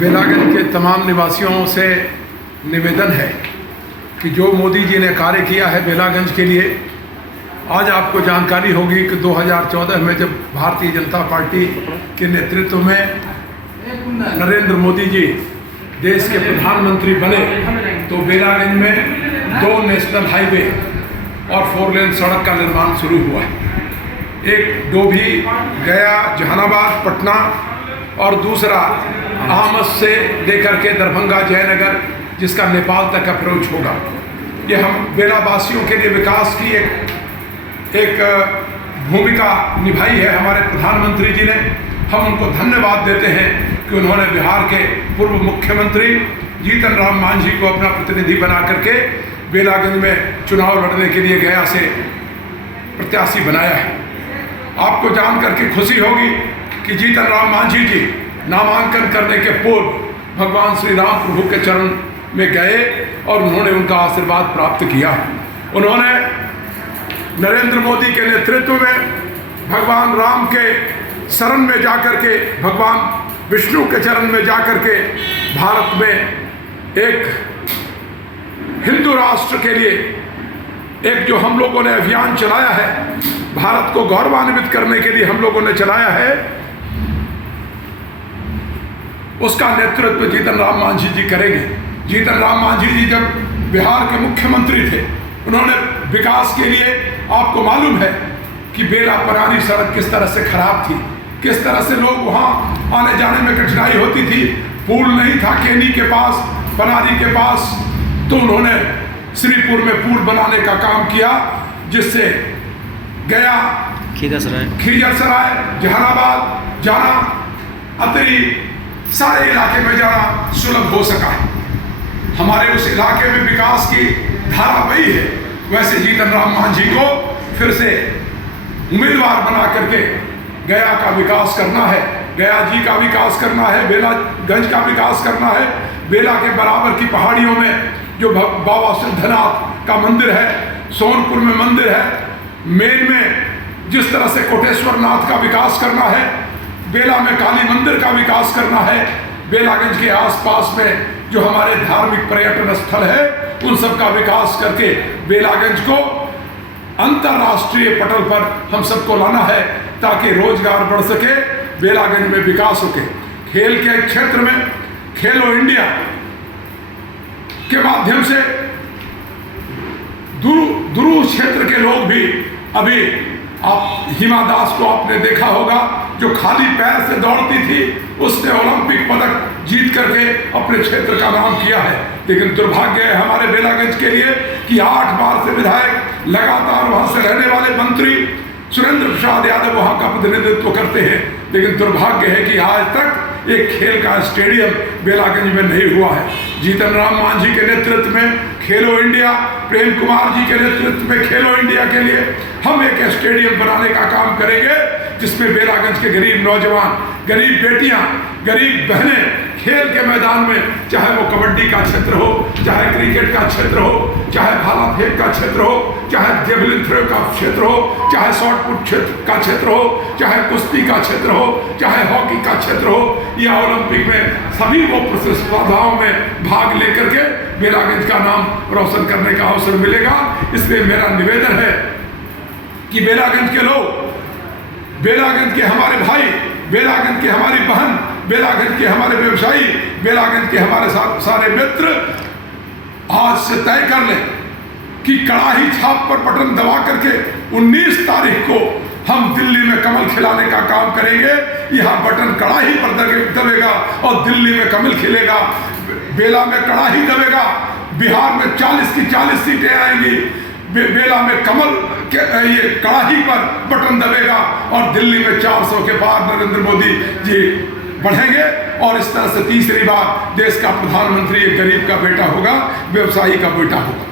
बेलागंज के तमाम निवासियों से निवेदन है कि जो मोदी जी ने कार्य किया है बेलागंज के लिए, आज आपको जानकारी होगी कि 2014 में जब भारतीय जनता पार्टी के नेतृत्व में नरेंद्र मोदी जी देश के प्रधानमंत्री बने तो बेलागंज में 2 नेशनल हाईवे और 4 लेन सड़क का निर्माण शुरू हुआ है। एक डोभी गया जहानाबाद पटना और दूसरा अहमद से लेकर के दरभंगा जयनगर जिसका नेपाल तक अप्रोच होगा। ये हम बेलावासियों के लिए विकास की एक भूमिका निभाई है हमारे प्रधानमंत्री जी ने। हम उनको धन्यवाद देते हैं कि उन्होंने बिहार के पूर्व मुख्यमंत्री जीतन राम मांझी को अपना प्रतिनिधि बना करके बेलागंज में चुनाव लड़ने के लिए गया से प्रत्याशी बनाया है। आपको जान करके खुशी होगी कि जीतन राम मांझी जी नामांकन करने के पूर्व भगवान श्री राम प्रभु के चरण में गए और उन्होंने उनका आशीर्वाद प्राप्त किया। उन्होंने नरेंद्र मोदी के नेतृत्व में भगवान राम के शरण में जाकर के, भगवान विष्णु के चरण में जाकर के भारत में एक हिंदू राष्ट्र के लिए एक जो हम लोगों ने अभियान चलाया है, भारत को गौरवान्वित करने के लिए हम लोगों ने चलाया है, उसका नेतृत्व जीतन राम मांझी जी करेंगे। जीतन राम मांझी जी जब बिहार के मुख्यमंत्री थे, उन्होंने विकास के लिए, आपको मालूम है कि बेला परानी सड़क किस तरह से खराब थी, किस तरह से लोग वहाँ आने जाने में कठिनाई होती थी, पुल नहीं था केनी के पास, बनारी के पास, तो उन्होंने श्रीपुर में पुल बनाने का काम किया, जिससे गया खिजरसराय जहानाबाद जाना, अतरी सारे इलाके में जाना सुलभ हो सका है। हमारे उस इलाके में विकास की धारा बही है। वैसे जीतन राम मांझी को फिर से उम्मीदवार बना करके गया का विकास करना है, गया जी का विकास करना है, बेलागंज का विकास करना है। बेला के बराबर की पहाड़ियों में जो बाबा सिद्धनाथ का मंदिर है, सोनपुर में मंदिर है, मेन में जिस तरह से कोटेश्वर नाथ का विकास करना है, बेला में काली मंदिर का विकास करना है, बेलागंज के आसपास में जो हमारे धार्मिक पर्यटन स्थल है उन सब का विकास करके बेलागंज को अंतर्राष्ट्रीय पटल पर हम सबको लाना है ताकि रोजगार बढ़ सके, बेलागंज में विकास होके। खेल के क्षेत्र में खेलो इंडिया के माध्यम से दूर क्षेत्र के लोग भी, अभी आप हिमा दास को आपने देखा होगा जो खाली पैर से दौड़ती थी, उसने ओलंपिक पदक जीत करके अपने क्षेत्र का नाम किया है। लेकिन दुर्भाग्य है हमारे बेलागंज के लिए कि 8 बार से विधायक, लगातार वहां से रहने वाले मंत्री सुरेंद्र प्रसाद यादव वहां का प्रतिनिधित्व करते हैं, लेकिन दुर्भाग्य है कि आज तक एक खेल का स्टेडियम बेलागंज में नहीं हुआ है। जीतन राम मांझी के नेतृत्व में खेलो इंडिया, प्रेम कुमार जी के नेतृत्व में खेलो इंडिया के लिए हम एक स्टेडियम बनाने का काम करेंगे, जिसमें बेलागंज के गरीब नौजवान, गरीब बेटियां, गरीब बहनें खेल के मैदान में, चाहे वो कबड्डी का क्षेत्र हो, चाहे क्रिकेट का क्षेत्र हो, चाहे भाला फेंक का क्षेत्र हो, चाहे जेवलिन थ्रो का क्षेत्र हो, चाहे शॉट पुट का क्षेत्र हो, चाहे कुश्ती का क्षेत्र हो, चाहे हॉकी का क्षेत्र हो, या ओलंपिक में सभी वो प्रतिस्पर्धाओं में भाग लेकर के बेलागंज का नाम रोशन करने का अवसर मिलेगा। इसलिए मेरा निवेदन है कि बेलागंज के लोग, बेलागंज के हमारे भाई, बेलागंज के हमारी बहन, बेलागंज के हमारे व्यवसायी, बेलागंज के हमारे सारे मित्र आज से तय कर लें कि कड़ाही छाप पर बटन दबा करके 19 तारीख को हम दिल्ली में कमल खिलाने का काम करेंगे। यहाँ बटन कड़ाही पर दबेगा और दिल्ली में कमल खिलेगा, बेला में कड़ाही दबेगा, बिहार में 40 की 40 सीटें आएंगी, बेला में कमल के ये कड़ाही पर बटन दबेगा और दिल्ली में 400 के पार नरेंद्र मोदी जी बढ़ेंगे। और इस तरह से तीसरी बार देश का प्रधानमंत्री एक गरीब का बेटा होगा, व्यवसायी का बेटा होगा।